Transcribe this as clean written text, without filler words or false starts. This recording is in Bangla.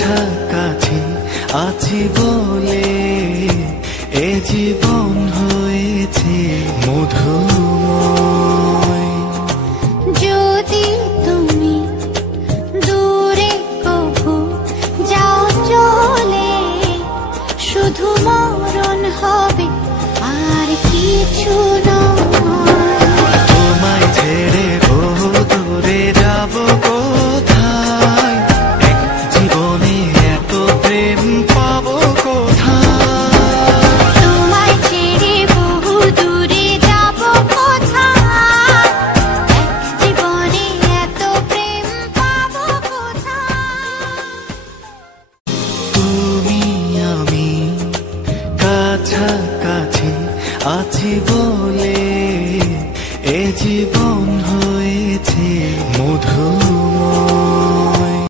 কাছাকাছি আছি বলে এ জীবন হয়েছে মধুময়। যদি তুমি দূরে কভু যাও চলে, শুধু মরণ হবে আর কিছু নয়। তোমায় ছেড়ে বহু দূরে যাব কোথায়, এক জীবনে এত প্রেম পাবো কোথায়। তোমায় ছেড়ে বহু দূরে যাব কোথায়, এক জীবনে এত প্রেম পাবো কোথায়। তুমি আমি কাছাকাছি আছি বলে এ জীবন হয়েছে মধুময়।